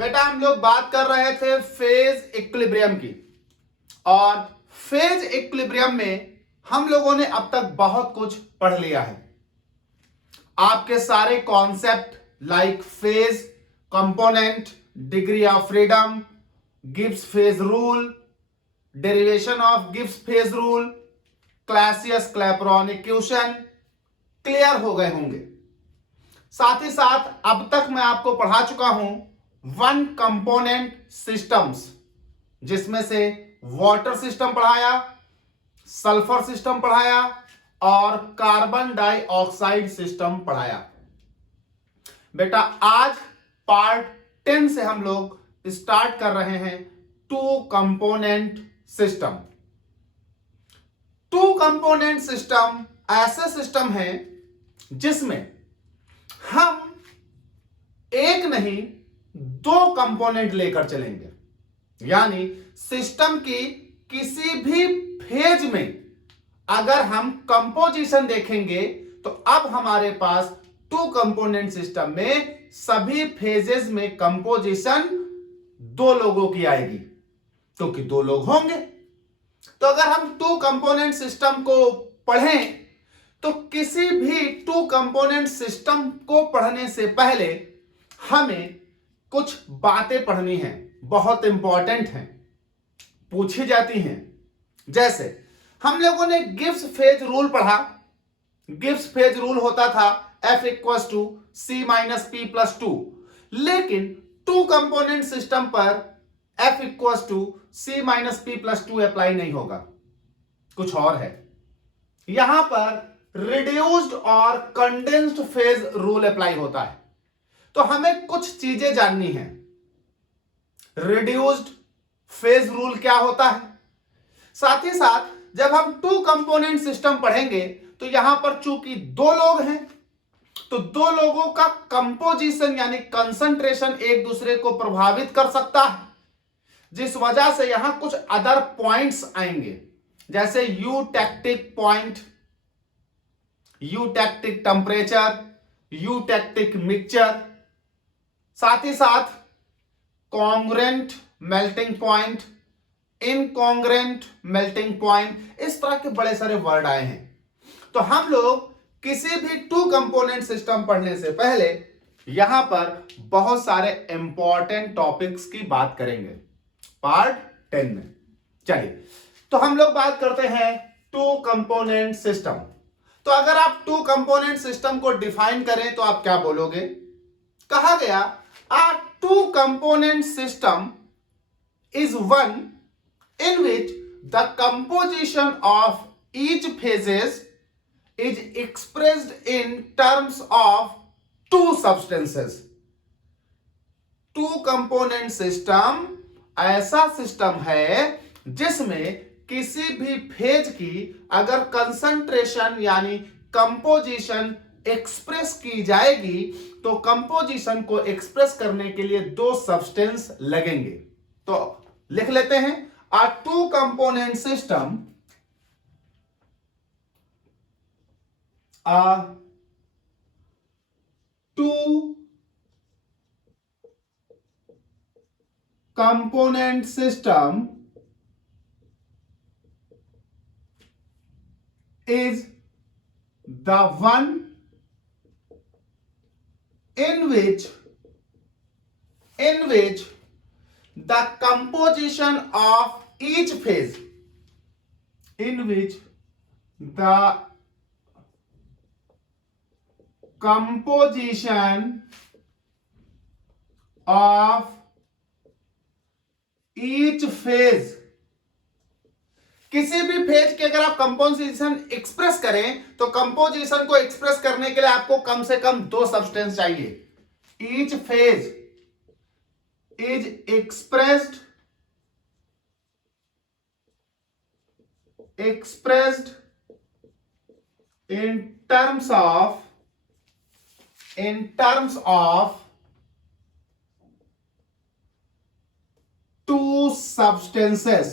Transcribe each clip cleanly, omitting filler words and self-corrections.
बेटा हम लोग बात कर रहे थे फेज इक्विलिब्रियम की, और फेज इक्विलिब्रियम में हम लोगों ने अब तक बहुत कुछ पढ़ लिया है। आपके सारे concept like phase, component, degree of freedom, Gibbs phase rule, derivation of Gibbs phase rule, Clausius Clapeyron equation clear हो गए होंगे। साथ ही साथ अब तक मैं आपको पढ़ा चुका हूं वन कंपोनेंट सिस्टम्स, जिसमें से वाटर सिस्टम पढ़ाया, सल्फर सिस्टम पढ़ाया और कार्बन डाइऑक्साइड सिस्टम पढ़ाया। बेटा आज पार्ट 10 से हम लोग स्टार्ट कर रहे हैं two component system. Two component system ऐसे सिस्टम है जिसमें हम एक नहीं दो कंपोनेंट लेकर चलेंगे, यानी सिस्टम की किसी भी फेज में अगर हम कंपोजिशन देखेंगे तो अब हमारे पास टू कंपोनेंट सिस्टम में सभी फेजेस में कंपोजिशन दो लोगों की आएगी, क्योंकि दो लोग होंगे। तो अगर हम टू कंपोनेंट सिस्टम को पढ़ें तो किसी भी टू कंपोनेंट सिस्टम को पढ़ने से पहले हमें कुछ बातें पढ़नी हैं, बहुत इंपॉर्टेंट हैं, पूछी जाती हैं। जैसे हम लोगों ने गिब्स फेज रूल पढ़ा। गिब्स फेज रूल होता था F equals to C minus P plus 2, लेकिन टू कंपोनेंट सिस्टम पर F equals to C minus P plus 2 apply नहीं होगा, कुछ और है। यहां पर रिड्यूस्ड और कंडेंस्ड फेज रूल अप्लाई होता है। तो हमें कुछ चीजें जाननी है। रिड्यूस्ड फेज रूल क्या होता है, साथ ही साथ जब हम टू कंपोनेंट सिस्टम पढ़ेंगे तो यहां पर चूंकि दो लोग हैं तो दो लोगों का कंपोजिशन यानी कंसंट्रेशन एक दूसरे को प्रभावित कर सकता है, जिस वजह से यहां कुछ अदर पॉइंट्स आएंगे, जैसे eutectic point, eutectic temperature, eutectic mixture, साथ ही साथ congruent melting point, incongruent melting point, इस तरह के बड़े सारे वर्ड आए हैं। तो हम लोग किसी भी टू कंपोनेंट सिस्टम पढ़ने से पहले यहां पर बहुत सारे इंपॉर्टेंट टॉपिक्स की बात करेंगे पार्ट 10 में। चलिए तो हम लोग बात करते हैं टू कंपोनेंट सिस्टम। तो अगर आप टू कंपोनेंट सिस्टम को डिफाइन करें तो आप क्या बोलोगे? कहा गया a two component system is one in which the composition of each phases is expressed in terms of two substances. Two component system ऐसा सिस्टम है जिसमें किसी भी फेज की अगर कंसंट्रेशन यानी कंपोजिशन एक्सप्रेस की जाएगी तो कंपोजिशन को एक्सप्रेस करने के लिए दो सब्सटेंस लगेंगे। तो लिख लेते हैं, a two component system, a two component system is the one in which the composition of each phase, in which the composition of each phase, किसी भी फेज के अगर आप कंपोजिशन एक्सप्रेस करें तो कंपोजिशन को एक्सप्रेस करने के लिए आपको कम से कम दो सब्सटेंस चाहिए। Each phase is expressed in terms of two substances।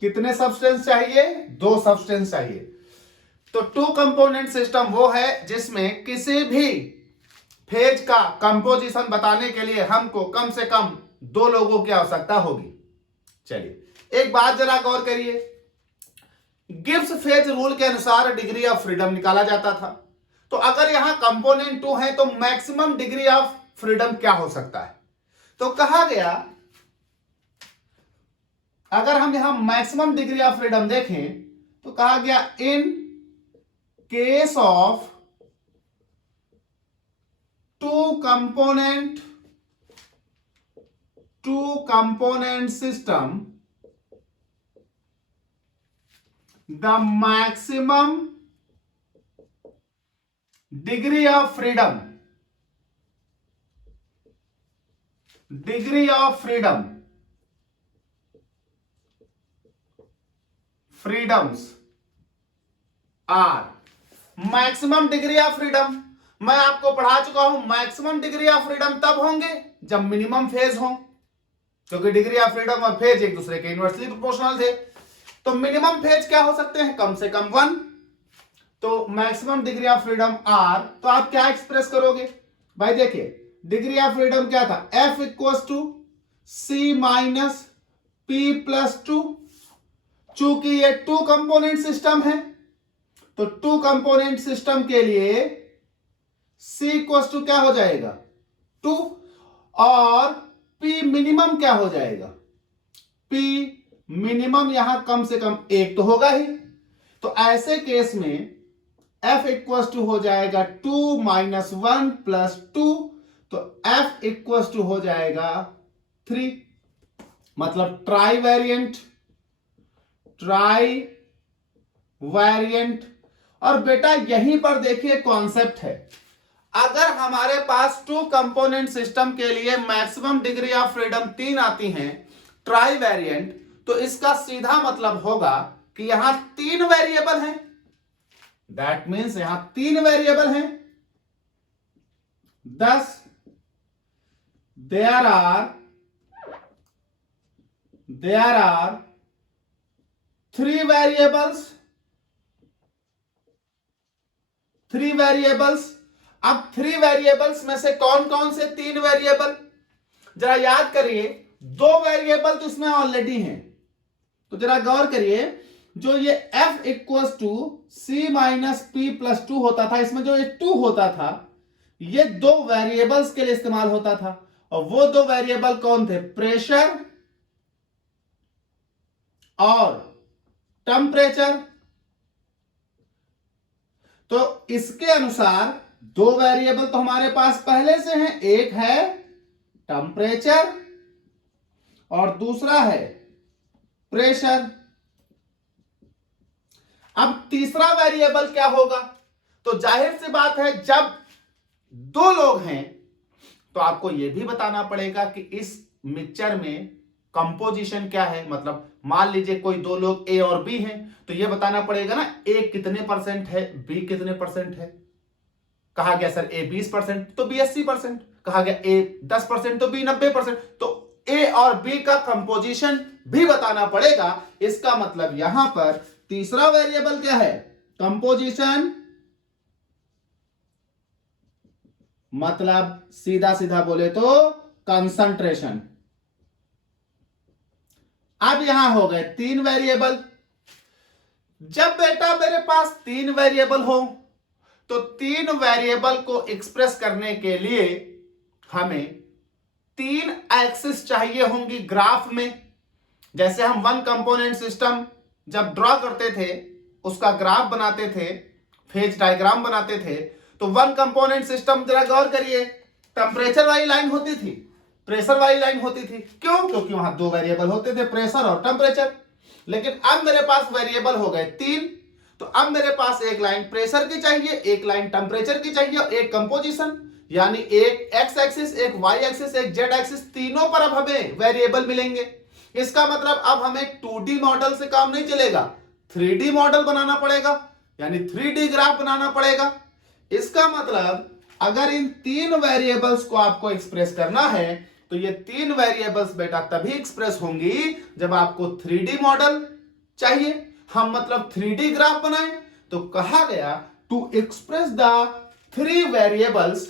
कितने सब्सटेंस चाहिए? दो सब्सटेंस चाहिए। तो टू कंपोनेंट सिस्टम वो है जिसमें किसी भी फेज का कंपोजिशन बताने के लिए हमको कम से कम 2 लोगों की आवश्यकता होगी। चलिए एक बात जरा गौर करिए, गिब्स फेज रूल के अनुसार डिग्री ऑफ फ्रीडम निकाला जाता था। तो अगर यहां कंपोनेंट 2 है तो मैक्सिमम डिग्री ऑफ फ्रीडम क्या हो सकता है? तो कहा गया, अगर हम यहां मैक्सिमम डिग्री ऑफ फ्रीडम देखें तो कहा गया in case of two component system the maximum degree of freedoms are maximum degree of freedom. मैं आपको पढ़ा चुका हूं मैक्सिमम डिग्री ऑफ फ्रीडम तब होंगे जब मिनिमम फेज हो, क्योंकि डिग्री ऑफ फ्रीडम और फेज एक दूसरे के इनवर्सली प्रोपोर्शनल थे। तो मिनिमम फेज क्या हो सकते हैं? कम से कम 1। तो maximum degree of freedom are, तो आप क्या एक्सप्रेस करोगे भाई? देखिए डिग्री ऑफ फ्रीडम क्या था? F equals to C minus P plus 2। चूंकि ये 2 कंपोनेंट सिस्टम है तो 2 कंपोनेंट सिस्टम के लिए C इक्वल्स टू क्या हो जाएगा? 2, और P मिनिमम क्या हो जाएगा? P मिनिमम यहां कम से कम 1 तो होगा ही। तो ऐसे केस में F इक्वल्स टू हो जाएगा 2 माइनस 1 प्लस 2, तो F इक्वल्स टू हो जाएगा 3। मतलब ट्राई वैरिएंट। और बेटा यहीं पर देखिए कॉन्सेप्ट है, अगर हमारे पास 2 कंपोनेंट सिस्टम के लिए मैक्सिमम डिग्री ऑफ फ्रीडम 3 आती हैं ट्राई वैरिएंट, तो इसका सीधा मतलब होगा कि यहां 3 वेरिएबल हैं। दैट मीन्स यहां 3 वेरिएबल हैं। thus there are 3 variables. अब 3 वेरिएबल्स में से कौन कौन से 3 वेरिएबल? जरा याद करिए, 2 वेरिएबल तो इसमें ऑलरेडी हैं। तो जरा गौर करिए, जो ये F equals to C minus P plus 2 होता था, इसमें जो ये 2 होता था ये 2 वेरिएबल्स के लिए इस्तेमाल होता था। और वो 2 वेरिएबल कौन थे? प्रेशर और टेम्परेचर। तो इसके अनुसार 2 वेरिएबल तो हमारे पास पहले से हैं, एक है टेम्परेचर और दूसरा है प्रेशर। अब तीसरा वेरिएबल क्या होगा? तो जाहिर सी बात है, जब 2 लोग हैं तो आपको यह भी बताना पड़ेगा कि इस मिक्सचर में कंपोजिशन क्या है। मतलब मान लीजिए कोई 2 लोग ए और बी हैं, तो यह बताना पड़ेगा ना ए कितने परसेंट है, बी कितने परसेंट है। कहा गया सर ए 20% तो बी 80%, कहा गया ए 10% तो बी 90%। तो ए और बी का कंपोजिशन भी बताना पड़ेगा। इसका मतलब यहां पर तीसरा वेरिएबल क्या है? कंपोजिशन। मतलब सीधा सीधा बोले तो कंसंट्रेशन। अब यहां हो गए 3 वेरिएबल। जब बेटा मेरे पास 3 वेरिएबल हो तो 3 वेरिएबल को एक्सप्रेस करने के लिए हमें 3 एक्सिस चाहिए होंगी ग्राफ में। जैसे हम 1 कंपोनेंट सिस्टम जब ड्रॉ करते थे, उसका ग्राफ बनाते थे, फेज डायग्राम बनाते थे, तो 1 कंपोनेंट सिस्टम जरा गौर करिए, टेम्परेचर वाली लाइन होती थी, प्रेशर वाली लाइन होती थी। क्यों? क्योंकि वहां 2 वेरिएबल होते थे, प्रेशर और टेम्परेचर। लेकिन अब मेरे पास वेरिएबल हो गए 3, तो अब मेरे पास एक लाइन प्रेशर की चाहिए, एक लाइन टेम्परेचर की चाहिए और एक कंपोजिशन। यानी एक एक्स एक्सिस, एक वाई एक्सिस, एक जेड एक्सिस, तीनों पर अब हमें वेरिएबल मिलेंगे। इसका मतलब अब हमें 2D मॉडल से काम नहीं चलेगा, 3D मॉडल बनाना पड़ेगा, यानी 3D ग्राफ बनाना पड़ेगा। इसका मतलब अगर इन 3 वेरिएबल्स को आपको एक्सप्रेस करना है तो ये 3 वेरिएबल्स बेटा तभी एक्सप्रेस होंगी जब आपको 3D मॉडल चाहिए। हम मतलब 3D ग्राफ बनाएं। तो कहा गया to express the 3 variables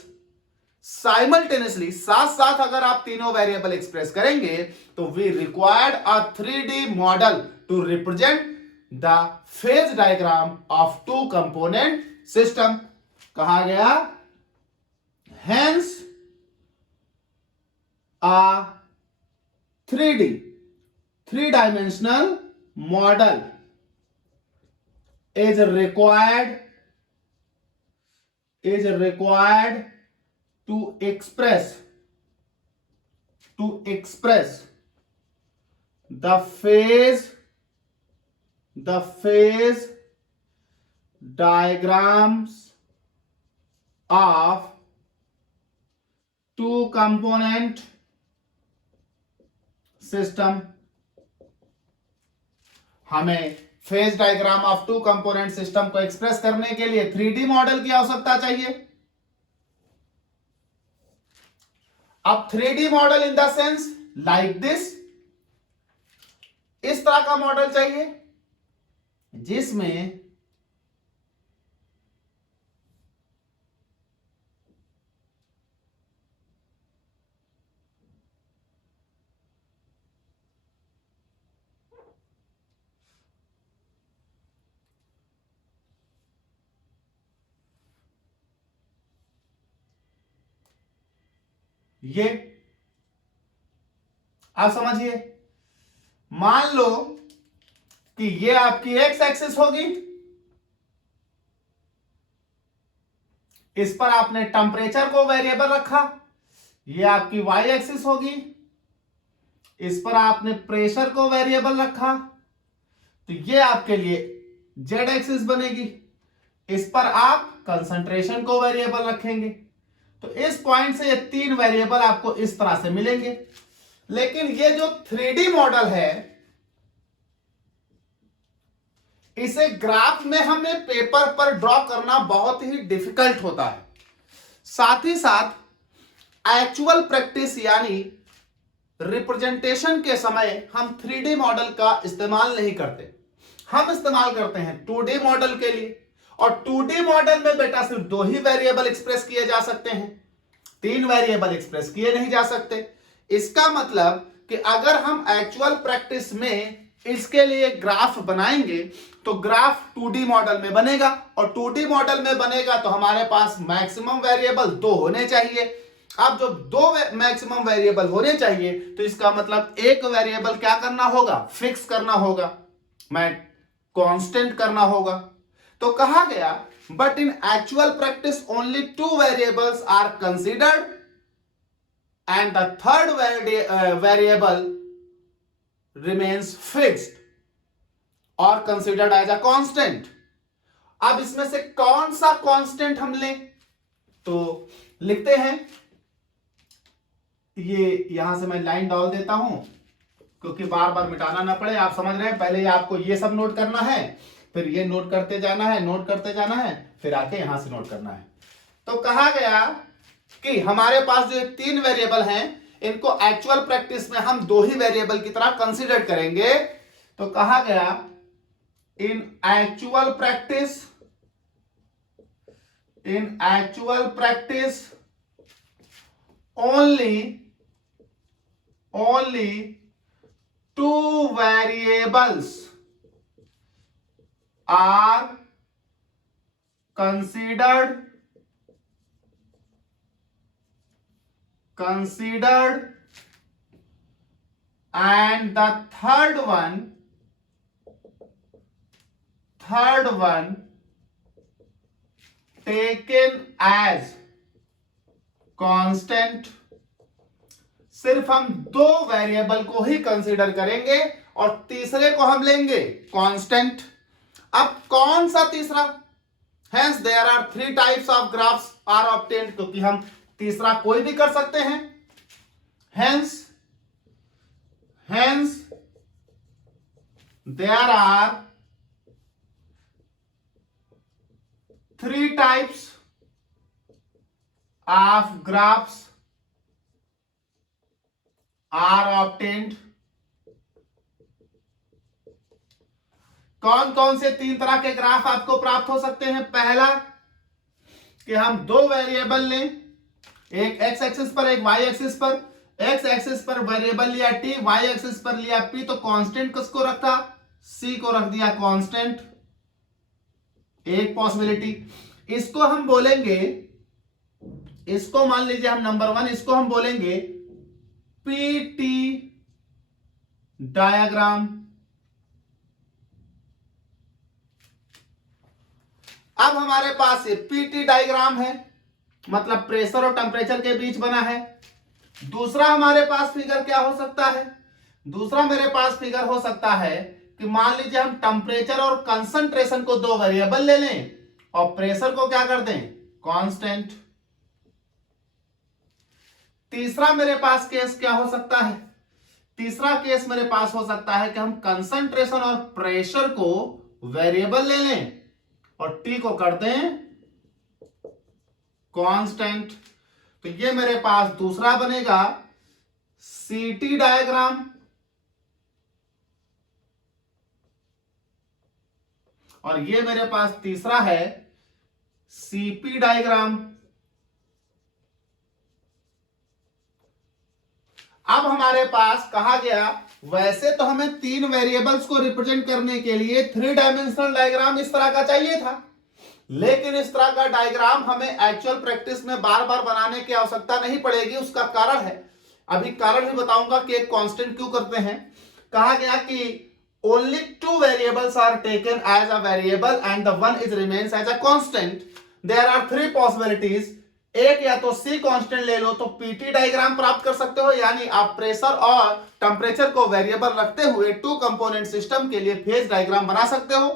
simultaneously, साथ साथ अगर आप तीनों वेरिएबल एक्सप्रेस करेंगे तो we required a 3D model to represent the phase diagram of two component system. कहा गया hence a 3D, three-dimensional model is required to express the phase diagrams of two component system. हमें phase diagram of two component system को express करने के लिए 3D model की आवश्यकता चाहिए। अब 3D model in the sense like this, इस तरह का मॉडल चाहिए जिसमें ये आप समझिए, मान लो कि ये आपकी एक्स एक्सिस होगी, इस पर आपने टेम्परेचर को वेरिएबल रखा। ये आपकी वाई एक्सिस होगी, इस पर आपने प्रेशर को वेरिएबल रखा, तो ये आपके लिए जेड एक्सिस बनेगी। इस पर आप कंसंट्रेशन को वेरिएबल रखेंगे। तो इस पॉइंट से ये तीन वेरिएबल आपको इस तरह से मिलेंगे। लेकिन ये जो 3D मॉडल है, इसे ग्राफ में हमें पेपर पर ड्रॉ करना बहुत ही डिफिकल्ट होता है। साथ ही साथ एक्चुअल प्रैक्टिस यानी रिप्रेजेंटेशन के समय हम 3D मॉडल का इस्तेमाल नहीं करते, हम इस्तेमाल करते हैं 2D मॉडल के लिए। और 2D मॉडल में बेटा सिर्फ दो ही वेरिएबल एक्सप्रेस किए जा सकते हैं, तीन वेरिएबल एक्सप्रेस किए नहीं जा सकते। इसका मतलब कि अगर हम एक्चुअल प्रैक्टिस में इसके लिए ग्राफ बनाएंगे तो ग्राफ 2D मॉडल में बनेगा, और 2D मॉडल में बनेगा तो हमारे पास मैक्सिमम वेरिएबल दो होने चाहिए। अब जब दो मैक्सिमम वेरिएबल होने चाहिए तो इसका मतलब एक वेरिएबल क्या करना होगा, फिक्स करना होगा, मैं कांस्टेंट करना होगा। तो कहा गया but in actual practice only two variables are considered and the third variable remains fixed और कंसीडर्ड एज अ कांस्टेंट। अब इसमें से कौन सा कांस्टेंट हम लें, तो लिखते हैं, ये यहां से मैं लाइन डाल देता हूं क्योंकि बार बार मिटाना ना पड़े। आप समझ रहे हैं, पहले आपको ये सब नोट करना है, फिर ये नोट करते जाना है, नोट करते जाना है, फिर आके यहां से नोट करना है। तो कहा गया कि हमारे पास जो तीन वेरिएबल हैं, इनको एक्चुअल प्रैक्टिस में हम दो ही वेरिएबल की तरह कंसीडर करेंगे। तो कहा गया इन actual practice only two variables are considered and the third one taken as constant। सिर्फ हम दो वेरिएबल को ही कंसीडर करेंगे और तीसरे को हम लेंगे कांस्टेंट। अब कौन सा तीसरा, hence there are three types of graphs are obtained, क्योंकि हम तीसरा कोई भी कर सकते हैं। Hence there are three types of graphs are obtained. कौन कौन से तीन तरह के ग्राफ आपको प्राप्त हो सकते हैं। पहला कि हम दो वेरिएबल लें, एक एक्स एक्सिस पर एक वाई एक्सिस पर। एक्स एक्सिस पर वेरिएबल लिया टी, वाई एक्सिस पर लिया पी, तो कांस्टेंट किसको रखा, सी को रख दिया कांस्टेंट, एक पॉसिबिलिटी। इसको हम बोलेंगे, इसको मान लीजिए हम नंबर 1, इसको हम बोलेंगे पीटी डायग्राम। अब हमारे पास ये पीटी डायग्राम है, मतलब प्रेशर और टेम्परेचर के बीच बना है। दूसरा हमारे पास फिगर क्या हो सकता है, दूसरा मेरे पास फिगर हो सकता है कि मान लीजिए हम टेम्परेचर और कंसंट्रेशन को दो वेरिएबल ले लें और प्रेशर को क्या कर दें, कांस्टेंट। तीसरा मेरे पास केस क्या हो सकता है, तीसरा केस मेरे पास हो सकता है कि हम कंसंट्रेशन और प्रेशर को वेरिएबल ले लें और टी को कर दें कांस्टेंट। तो ये मेरे पास दूसरा बनेगा सीटी डायग्राम, और ये मेरे पास तीसरा है सीपी डायग्राम। अब हमारे पास कहा गया, वैसे तो हमें तीन वेरिएबल्स को रिप्रेजेंट करने के लिए 3 डायमेंशनल डायग्राम इस तरह का चाहिए था, लेकिन इस तरह का डायग्राम हमें एक्चुअल प्रैक्टिस में बार बार बनाने की आवश्यकता नहीं पड़ेगी। उसका कारण है, अभी कारण भी बताऊंगा कि एक कांस्टेंट क्यों करते हैं। कहा गया कि only 2 variables are taken as a variable and the one is remains as a constant. There are 3 possibilities, एक या तो सी कांस्टेंट ले लो तो पीटी डायग्राम प्राप्त कर सकते हो, यानी आप प्रेशर और टेम्परेचर को वेरिएबल रखते हुए 2 कंपोनेंट सिस्टम के लिए फेज डायग्राम बना सकते हो।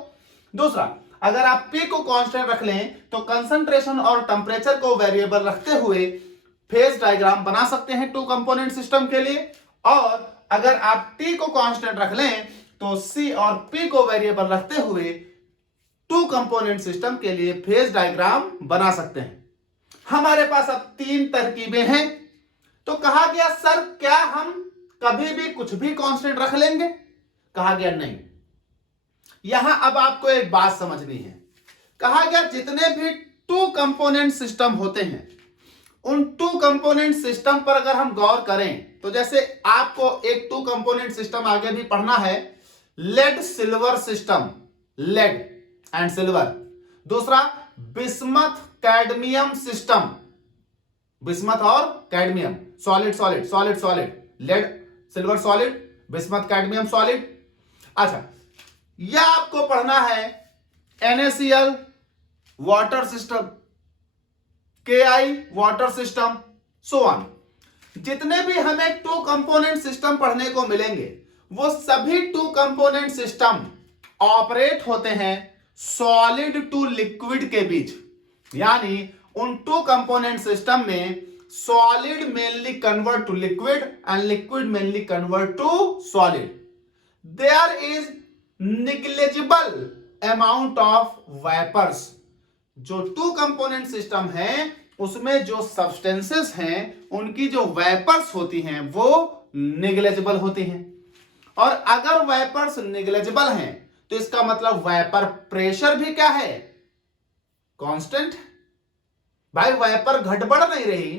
दूसरा, अगर आप पी को कांस्टेंट रख लें तो कंसंट्रेशन और टेम्परेचर को वेरिएबल रखते हुए फेज डायग्राम बना सकते हैं 2 कंपोनेंट सिस्टम के लिए। और अगर आप टी को कांस्टेंट रख लें तो सी और पी को वेरिएबल रखते हुए 2 कंपोनेंट सिस्टम के लिए फेज डायग्राम बना सकते हैं। हमारे पास अब 3 तरकीबें हैं। तो कहा गया सर क्या हम कभी भी कुछ भी कांस्टेंट रख लेंगे, कहा गया नहीं। यहां अब आपको एक बात समझनी है। कहा गया जितने भी 2 कंपोनेंट सिस्टम होते हैं, उन 2 कंपोनेंट सिस्टम पर अगर हम गौर करें तो जैसे आपको एक 2 कंपोनेंट सिस्टम आगे भी पढ़ना है, lead silver system, lead and silver. दूसरा बिस्मथ कैडमियम सिस्टम, बिस्मथ और cadmium, solid solid solid solid, lead silver solid, bismuth cadmium solid. अच्छा, यह आपको पढ़ना है NaCl water system, Ki water system, so on. जितने भी हमें 2 कंपोनेंट सिस्टम पढ़ने को मिलेंगे वो सभी 2 कंपोनेंट सिस्टम ऑपरेट होते हैं सॉलिड टू लिक्विड के बीच, यानी उन 2 कंपोनेंट सिस्टम में solid mainly convert to liquid and liquid mainly convert to solid. There is negligible amount of vapours. जो 2 कंपोनेंट सिस्टम है उसमें जो सब्सटेंसेस हैं उनकी जो वेपर्स होती हैं वो निग्लिजिबल होती हैं। और अगर वेपर्स निग्लिजिबल हैं तो इसका मतलब वेपर प्रेशर भी क्या है, कांस्टेंट। भाई वेपर घटबढ़ नहीं रही,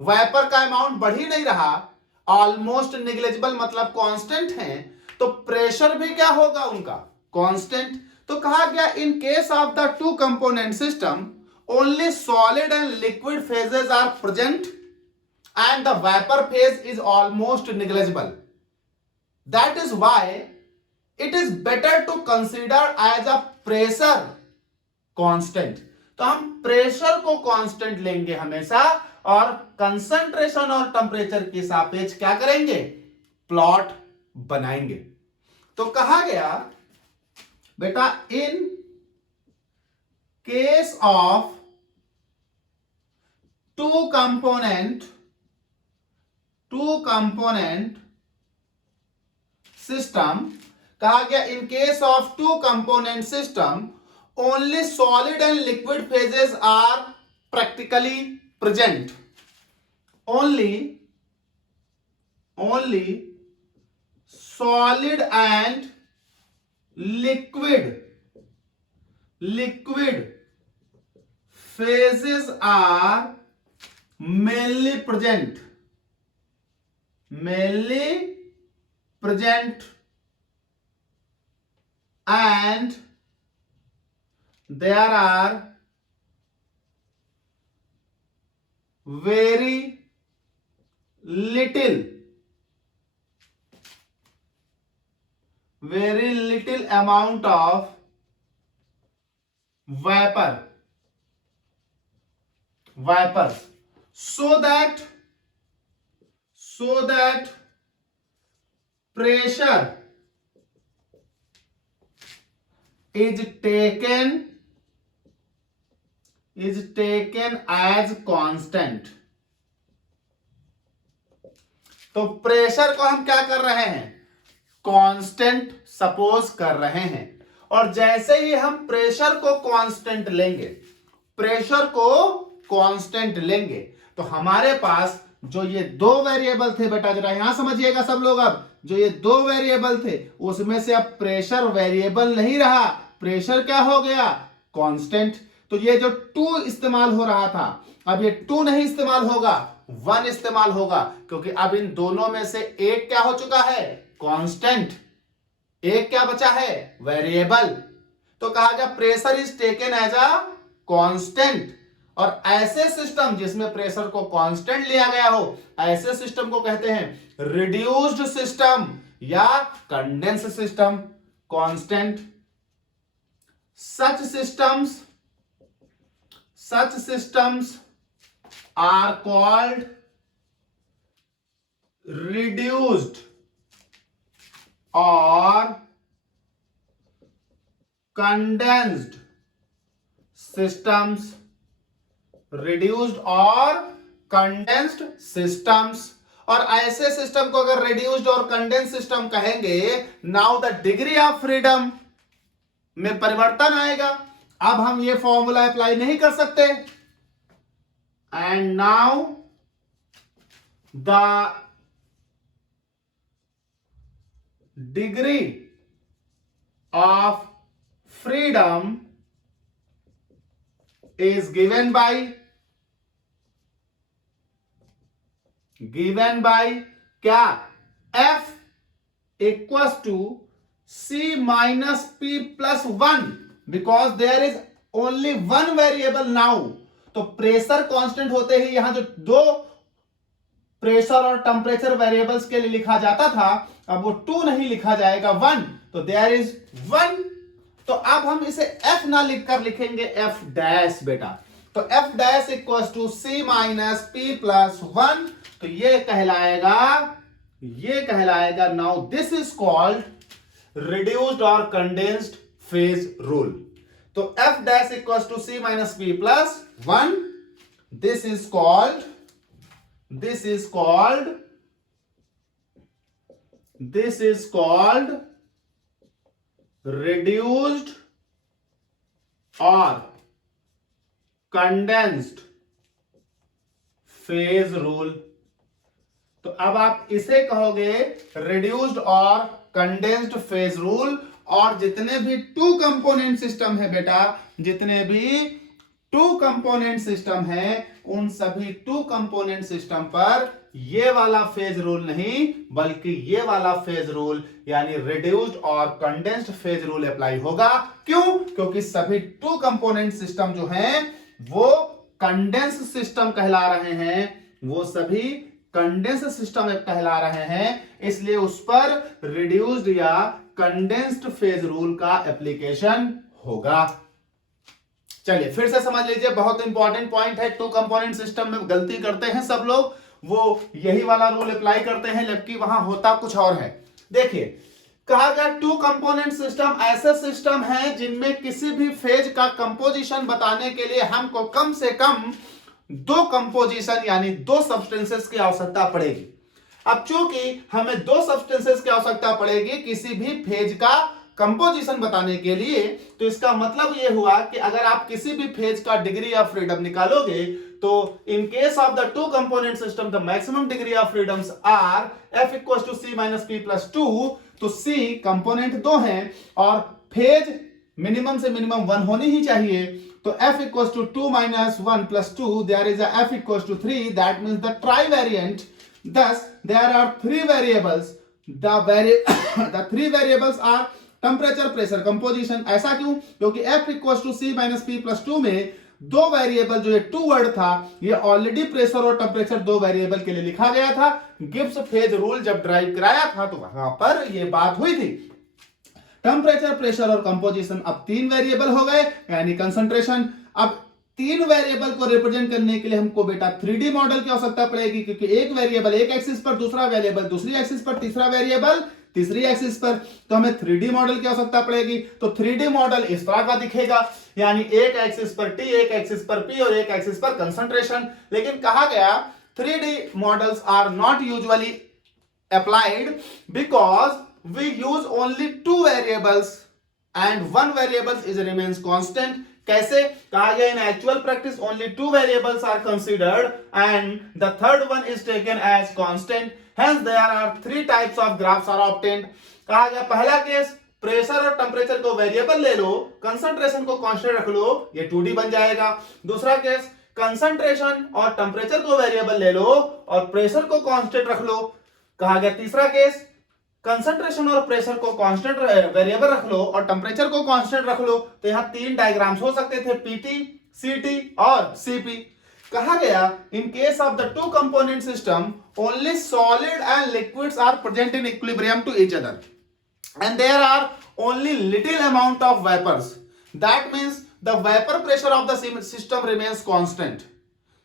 वेपर का अमाउंट बढ़ ही नहीं रहा, ऑलमोस्ट निग्लिजिबल मतलब कांस्टेंट है, तो प्रेशर भी क्या होगा उनका, कांस्टेंट। तो कहा गया in case of the 2 component system only solid and liquid phases are present and the vapour phase is almost negligible. That is why it is better to consider as a pressure constant. तो हम pressure को constant लेंगे हमेशा और concentration और temperature के सापेक्ष क्या करेंगे, प्लॉट बनाएंगे। तो कहा गया बेटा in case of 2 component system, कहा गया in case of 2 component system only solid and liquid phases are practically present. only solid and liquid phases are mainly present and there are very little amount of vapors so that pressure is taken as constant। तो pressure को हम क्या कर रहे हैं, constant suppose कर रहे हैं। और जैसे ही हम प्रेशर को कांस्टेंट लेंगे तो हमारे पास जो ये दो वेरिएबल थे बेटा, जरा यहां समझिएगा सब लोग, अब जो ये दो वेरिएबल थे उसमें से अब प्रेशर वेरिएबल नहीं रहा, प्रेशर क्या हो गया, कांस्टेंट। तो ये जो 2 इस्तेमाल हो रहा था अब ये 2 नहीं इस्तेमाल होगा, 1 इस्तेमाल होगा, क्योंकि अब इन दोनों में से एक क्या हो चुका है, कांस्टेंट, एक क्या बचा है, वेरिएबल। तो कहा गया pressure is taken as a constant. और ऐसे सिस्टम जिसमें प्रेशर को कांस्टेंट लिया गया हो, ऐसे सिस्टम को कहते हैं रिड्यूस्ड सिस्टम या condense system. Constant such systems are called reduced or condensed systems। reduced और condensed systems। और ऐसे सिस्टम को अगर reduced और condensed सिस्टम कहेंगे, now the degree of freedom में परिवर्तन आएगा। अब हम ये फॉर्मूला अप्लाई नहीं कर सकते। And now the degree of freedom is given by क्या, F equals to C minus P plus 1 because there is only one variable now। तो प्रेशर कांस्टेंट होते ही यहां जो दो प्रेशर और टेम्परेचर वेरिएबल्स के लिए लिखा जाता था, अब वो 2 नहीं लिखा जाएगा, 1। तो देयर इज 1। तो अब हम इसे F ना लिखकर लिखेंगे F डैश बेटा। तो F dash equals to C minus P plus 1। तो ये कहलाएगा now this is called reduced और कंडेंस्ड फेज रूल। तो F dash equals to C minus P plus 1, this is called reduced or condensed phase rule। तो अब आप इसे कहोगे reduced और condensed phase rule। और जितने भी 2 कंपोनेंट सिस्टम है बेटा, जितने भी 2 कंपोनेंट सिस्टम है, उन सभी 2 कंपोनेंट सिस्टम पर ये वाला फेज रूल नहीं बल्कि ये वाला फेज रूल यानी रिड्यूस्ड और कंडेंस्ड फेज रूल अप्लाई होगा। क्यों? क्योंकि सभी 2 कंपोनेंट सिस्टम जो हैं वो कंडेंस सिस्टम कहला रहे हैं, वो सभी कंडेंस सिस्टम कहला रहे हैं, इसलिए उस पर रिड्यूस्ड या कंडेंस्ड फेज रूल का एप्लीकेशन होगा। चलिए फिर से समझ लीजिए, बहुत इंपॉर्टेंट पॉइंट है। 2 कंपोनेंट सिस्टम में गलती करते हैं सब लोग, वो यही वाला रूल अप्लाई करते हैं जबकि वहां होता कुछ और है। देखिए कहा गया 2 कंपोनेंट सिस्टम ऐसे सिस्टम है जिनमें किसी भी फेज का कंपोजिशन बताने के लिए हमको कम से कम 2 कंपोजिशन यानी 2 सब्सटेंसेस की आवश्यकता पड़ेगी। अब चूंकि हमें 2 सब्सटेंसेस की आवश्यकता पड़ेगी किसी भी फेज का कंपोजिशन बताने के लिए, तो इसका मतलब यह हुआ कि अगर आप किसी भी फेज का डिग्री ऑफ फ्रीडम निकालोगे तो in case of the 2 component system the maximum degree of freedoms are F equals to C minus P plus 2। तो C कंपोनेंट 2 हैं और फेज मिनिमम से मिनिमम 1 होनी ही चाहिए। तो f equals to 2 minus 1 plus 2, there is a f equals to 3, that means the trivariant, thus there are three variables, the three variables are temperature, pressure, composition. ऐसा क्यों? क्योंकि f equals to c minus p plus 2 में दो variable, जो ये to word था, ये already pressure और टेम्परेचर दो वेरिएबल के लिए लिखा गया था। गिब्स फेज रूल जब ड्राइव कराया था तो वहां पर ये बात हुई थी। टेम्परेचर, प्रेशर और कंपोजिशन अब तीन वेरिएबल हो गए, यानी कंसंट्रेशन। अब तीन वेरिएबल को रिप्रेजेंट करने के लिए हमको बेटा 3D मॉडल की आवश्यकता पड़ेगी, क्योंकि एक वेरिएबल एक एक्सिस पर, दूसरा वेरिएबल दूसरी एक्सिस पर, तीसरा वेरिएबल तीसरी एक्सिस पर, तो हमें 3D मॉडल की आवश्यकता पड़ेगी। तो 3D मॉडल इस तरह का दिखेगा, यानी एक एक्सिस पर T, एक एक्सिस पर P और एक एक्सिस पर कंसंट्रेशन। लेकिन कहा गया 3D models are not usually applied because we use only two variables and one variable is remains constant। कैसे? कहा गया in actual practice only two variables are considered and the third one is taken as constant, hence there are three types of graphs are obtained। कहा गया पहला case, pressure और temperature को variable ले लो, concentration को कांस्टेंट रख लो, ये 2D बन जाएगा। दूसरा केस, कंसंट्रेशन और टेम्परेचर को वेरिएबल ले लो और प्रेशर को कांस्टेंट रख लो। कहा गया तीसरा केस, कंसंट्रेशन और प्रेशर को कांस्टेंट वेरिएबल रख लो और टेम्परेचर को कांस्टेंट रख लो। तो यहां तीन डायग्राम्स हो सकते थे, पीटी, सीटी और सीपी। कहा गया in case of the two component system only solid and liquids are present in equilibrium to each other and there are only little amount of vapors, that means the vapor pressure of the system remains constant।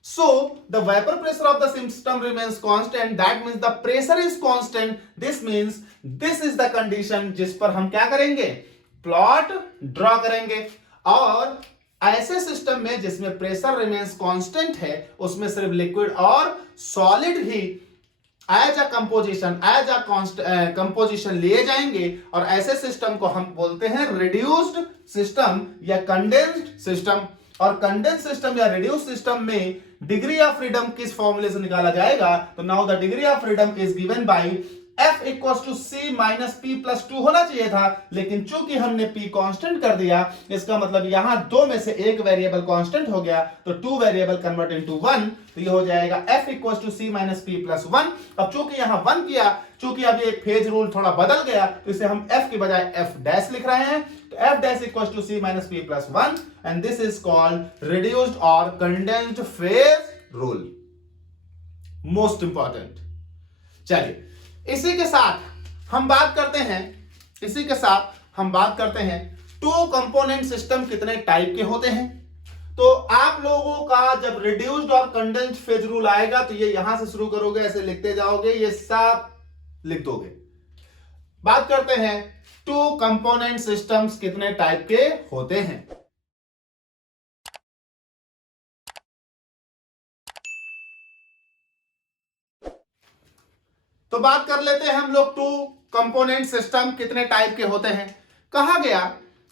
so the vapor pressure of the system remains constant, that means the pressure is constant। this means this is the condition जिस पर हम क्या करेंगे, plot draw करेंगे। और ऐसे system में जिसमें प्रेशर रिमेन्स कांस्टेंट है, उसमें सिर्फ लिक्विड और सॉलिड ही एज अ कंपोजिशन लिए जाएंगे, और ऐसे सिस्टम को हम बोलते हैं रिड्यूस्ड सिस्टम या कंडेंस्ड सिस्टम। और कंडेंस्ड सिस्टम या रिड्यूस्ड सिस्टम में डिग्री ऑफ फ्रीडम किस फॉर्मूले से निकाला जाएगा? तो now the degree of freedom is given by f equals to c minus p plus 2 होना चाहिए था, लेकिन चूंकि हमने p कांस्टेंट कर दिया, इसका मतलब यहां दो में से एक वेरिएबल कांस्टेंट हो गया, तो टू वेरिएबल कन्वर्ट इनटू 1, तो ये हो जाएगा f equals to c minus p plus 1। अब चूंकि यहां 1 किया, चूंकि अब ये फेज रूल थोड़ा बदल गया, तो इसे हम f की बजाय f डैश लिख रहे हैं। तो f dash equals to c minus p plus 1 and this is called reduced और condensed phase rule, most important. चलिए इसी के साथ हम बात करते हैं टू कंपोनेंट सिस्टम कितने टाइप के होते हैं। तो आप लोगों का जब रिड्यूस्ड और कंडेंस्ड फेज रूल आएगा तो ये यहां से शुरू करोगे, ऐसे लिखते जाओगे, ये सब लिख दोगे। बात करते हैं टू कंपोनेंट सिस्टम्स कितने टाइप के होते हैं। तो बात कर लेते हैं हम लोग टू कंपोनेंट सिस्टम कितने टाइप के होते हैं। कहा गया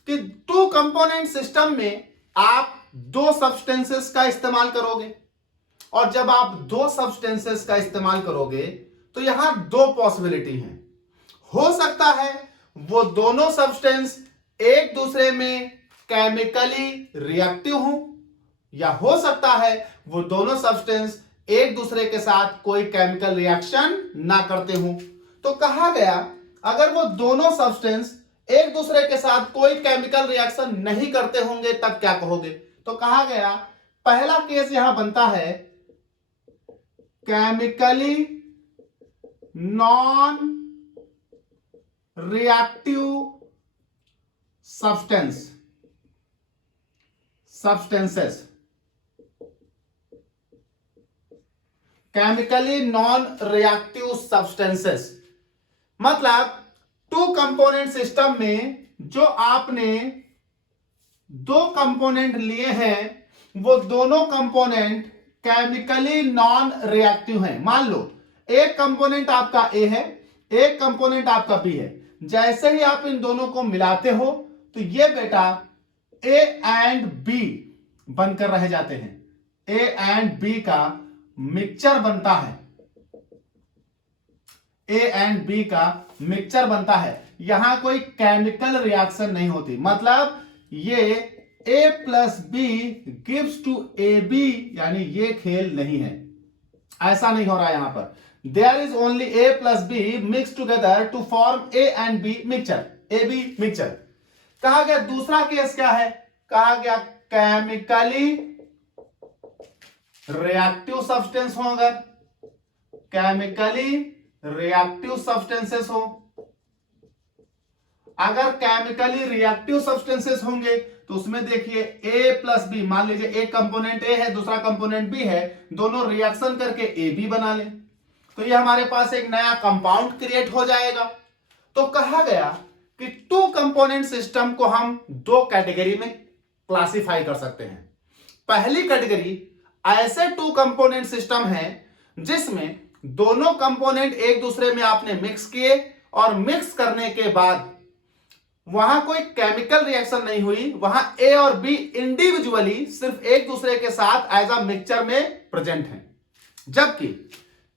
कि टू कंपोनेंट सिस्टम में आप दो सब्सटेंसेस का इस्तेमाल करोगे, और जब आप दो सब्सटेंसेस का इस्तेमाल करोगे तो यहां दो पॉसिबिलिटी हैं। हो सकता है वो दोनों सब्सटेंस एक दूसरे में केमिकली रिएक्टिव हो, या हो सकता है वो दोनों सब्सटेंस एक दूसरे के साथ कोई केमिकल रिएक्शन ना करते हो। तो कहा गया अगर वो दोनों सब्सटेंस एक दूसरे के साथ कोई केमिकल रिएक्शन नहीं करते होंगे तब क्या कहोगे? तो कहा गया पहला केस यहां बनता है chemically non reactive substances, chemically non reactive substances मतलब टू कंपोनेंट सिस्टम में जो आपने दो कंपोनेंट लिए हैं, वो दोनों कंपोनेंट केमिकली नॉन रिएक्टिव हैं। मान लो एक कंपोनेंट आपका ए है, एक कंपोनेंट आपका बी है। जैसे ही आप इन दोनों को मिलाते हो तो ये बेटा ए एंड बी बनकर रह जाते हैं। ए एंड बी का मिक्सचर बनता है, ए एंड बी का मिक्सचर बनता है। यहां कोई केमिकल रिएक्शन नहीं होती, मतलब ये a plus B gives to A B, यानी ये खेल नहीं है, ऐसा नहीं हो रहा है यहां पर। There is only a plus B mix together to form a and b mixture, A B mixture. कहा गया दूसरा केस क्या है, कहा गया केमिकली रिएक्टिव सब्सटेंस हो, अगर केमिकली रिएक्टिव सब्सटेंसेस हो, अगर केमिकली रिएक्टिव सब्सटेंसेस होंगे तो उसमें देखिए A प्लस बी, मान लीजिए एक कंपोनेंट A है दूसरा कंपोनेंट B है, दोनों रिएक्शन करके AB बना ले, तो ये हमारे पास एक नया कंपाउंड क्रिएट हो जाएगा। तो कहा गया कि टू कंपोनेंट सिस्टम को हम दो कैटेगरी में क्लासिफाई कर सकते हैं। पहली कैटेगरी ऐसे टू कंपोनेंट सिस्टम है जिसमें दोनों कंपोनेंट एक दूसरे में आपने मिक्स किए और मिक्स करने के बाद वहां कोई केमिकल रिएक्शन नहीं हुई, वहां ए और बी इंडिविजुअली सिर्फ एक दूसरे के साथ एज अ मिक्सचर में प्रेजेंट हैं। जबकि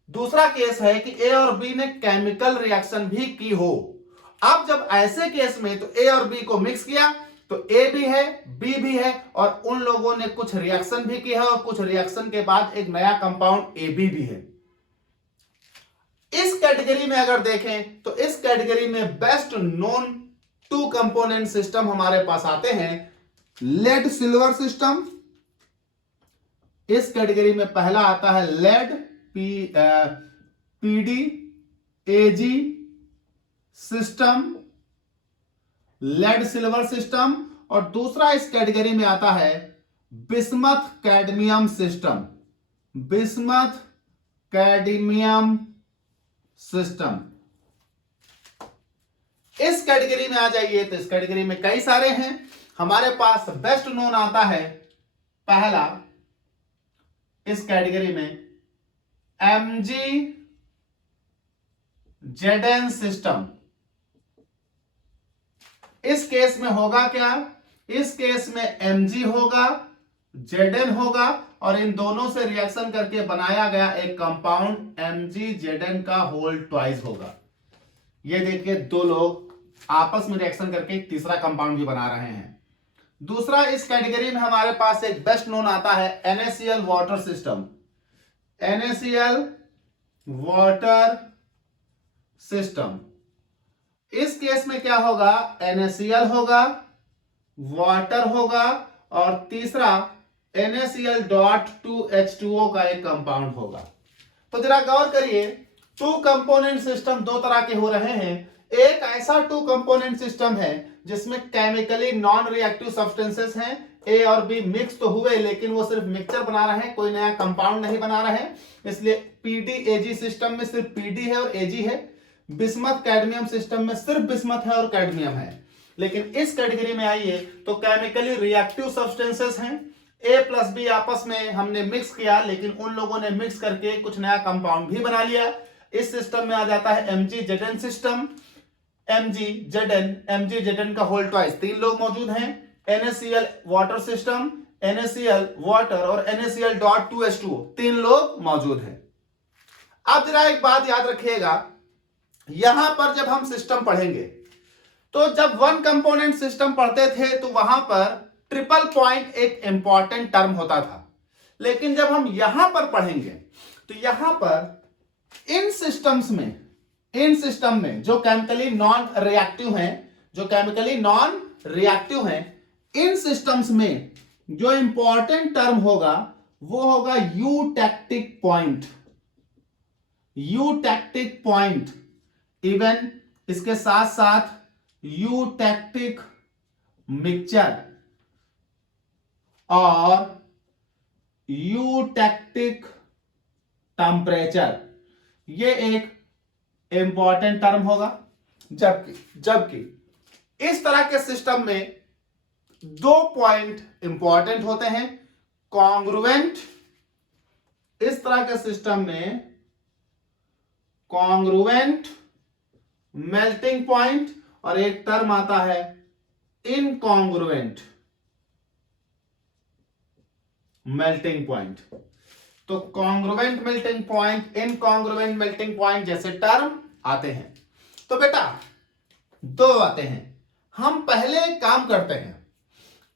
दूसरा केस है कि ए और बी ने केमिकल रिएक्शन भी की हो। अब जब ऐसे केस में तो ए और बी को मिक्स किया तो ए भी है बी भी है और उन लोगों ने कुछ रिएक्शन भी किया है और कुछ रिएक्शन के बाद एक नया कंपाउंड ए बी भी है। इस कैटेगरी में अगर देखें तो इस कैटेगरी में best known two component system हमारे पास आते हैं लेड सिल्वर सिस्टम। इस कैटेगरी में पहला आता है lead PD AG system, lead silver system, और दूसरा इस कैटेगरी में आता है bismuth cadmium system, bismuth cadmium system. इस कैटेगरी में आ जाइए तो इस कैटेगरी में कई सारे हैं। हमारे पास बेस्ट नोन आता है पहला इस कैटेगरी में MgZn सिस्टम। इस केस में होगा क्या, इस केस में Mg होगा Zn होगा और इन दोनों से रिएक्शन करके बनाया गया एक कंपाउंड MgZn का होल ट्वाइस होगा। ये देखिए दो लोग आपस में रिएक्शन करके तीसरा कंपाउंड भी बना रहे हैं। दूसरा इस कैटेगरी में हमारे पास एक बेस्ट नोन आता है NaCl water system, NaCl water system. इस केस में क्या होगा, NaCl होगा, वाटर होगा और तीसरा NaCl.2H2O का एक कंपाउंड होगा। तो जरा गौर करिए, टू कंपोनेंट सिस्टम दो तरह के हो रहे हैं। एक ऐसा टू कंपोनेंट सिस्टम है जिसमें केमिकली नॉन रिएक्टिव सब्सटेंसेस हैं, ए और बी मिक्स तो हुए लेकिन वो सिर्फ मिक्सचर बना रहे हैं, कोई नया कंपाउंड नहीं बना रहे हैं, इसलिए पीडी एजी सिस्टम में सिर्फ पीडी है और एजी है। बिस्मथ कैडमियम सिस्टम में सिर्फ बिस्मथ है और कैडमियम है। लेकिन इस कैटेगरी में आइए तो केमिकली रिएक्टिव सब्सटेंसेस हैं, ए प्लस बी आपस में हमने मिक्स किया लेकिन उन लोगों ने मिक्स करके कुछ नया कंपाउंड भी बना लिया। इस सिस्टम में आ जाता है MgZn सिस्टम, MgZn का होल ट्वाइस, तीन लोग मौजूद हैं। NaCl water system, NaCl water और NaCl.2H2O, तीन लोग मौजूद हैं। अब जरा एक बात याद रखिएगा, यहां पर जब हम सिस्टम पढ़ेंगे तो जब वन कंपोनेंट सिस्टम पढ़ते थे तो वहां पर ट्रिपल पॉइंट एक इंपॉर्टेंट टर्म होता था, लेकिन जब हम यहां पर पढ़ेंगे तो यहां पर इन सिस्टम्स में, इन सिस्टम में जो केमिकली नॉन रिएक्टिव हैं, जो केमिकली नॉन रिएक्टिव हैं, इन सिस्टम्स में जो इंपॉर्टेंट टर्म होगा वो होगा यूटैक्टिक पॉइंट, यूटैक्टिक पॉइंट। इवन इसके साथ साथ यूटैक्टिक मिक्सचर और यूटैक्टिक टेम्परेचर, ये एक इंपॉर्टेंट टर्म होगा। जबकि इस तरह के सिस्टम में दो पॉइंट इंपॉर्टेंट होते हैं, कॉन्ग्रुएंट, इस तरह के सिस्टम में कॉन्ग्रुएंट मेल्टिंग पॉइंट और एक टर्म आता है इनकॉन्ग्रुएंट मेल्टिंग पॉइंट। तो congruent melting point, incongruent melting point जैसे टर्म आते हैं। तो बेटा दो आते हैं, हम पहले एक काम करते हैं,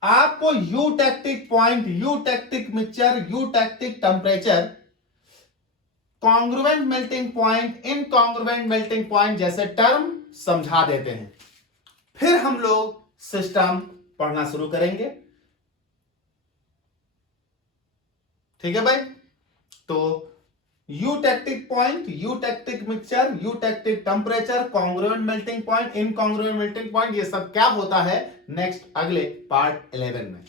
आपको eutectic point, eutectic mixture, eutectic temperature, congruent melting point, incongruent melting point जैसे टर्म समझा देते हैं। फिर हम लोग सिस्टम पढ़ना शुरू करेंगे। ठीक है भाई। तो eutectic point, eutectic mixture, eutectic temperature, congruent melting point, incongruent melting point, ये सब क्या होता है नेक्स्ट अगले पार्ट 11 में।